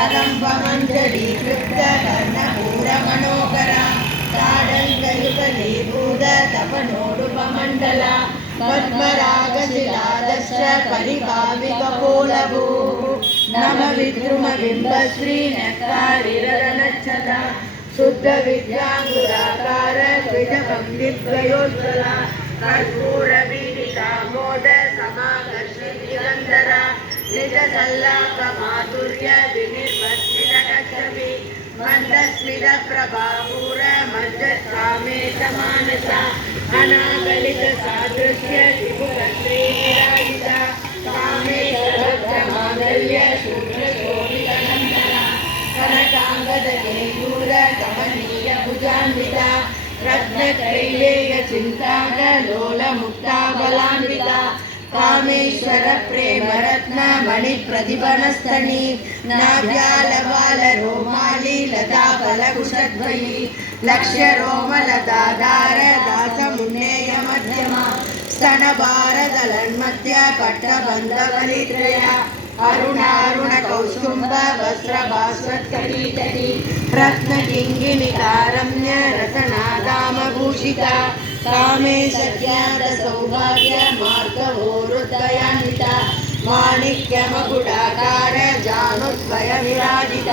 कदम्बमञ्जरीकृत्य कर्णपूरमनोहरा ताडङ्गयुगलीभूत तपनोडुपमण्डला पद्मरागशिलादश्च परिभाविकपोलभूः नमविद्रुमबिम्बश्रीनक्तारिरनच्छता शुद्धविद्याङ्गुराकार द्विजपङ्क्तिद्वयोज्ज्वला कर्पूरवीदिकामोद समाकर्षिनिरन्तरा निजसल्लापमाधुर्य विनिर्वर्तितकच्छपि मन्दस्मितप्रभापूर मज्जत्कामेशमानसा अनागलितसादृश्य त्रिपुरश्रीनिराजिता कामेशभक्तमाङ्गल्य शूद्रशोभितनन्दना कनकाङ्गदकेयूर कमनीयभुजान्विता रत्नत्रैलेयचिन्ताकलोलमुक्ताबलान्विता Kameshwar Premratna मणिप्रतिभनस्तनी नाभ्यालबालरोमाली लताफलकुशध्वयी लक्ष्यरोमलताधार दासमुन्नेयमध्यमा स्तनभारदलन्मध्य पट्टबन्धवलित्रया अरुणारुणकौस्तुम्भ वस्त्रभास्वत्कटीतटी रत्नकिङ्गिनिकारम्य रसनादामभूषिता कामेशज्ञातसौभाग्य मार्गवोरुदयान्विता माणिक्यमकुटाकार जानुद्वयविराजिता।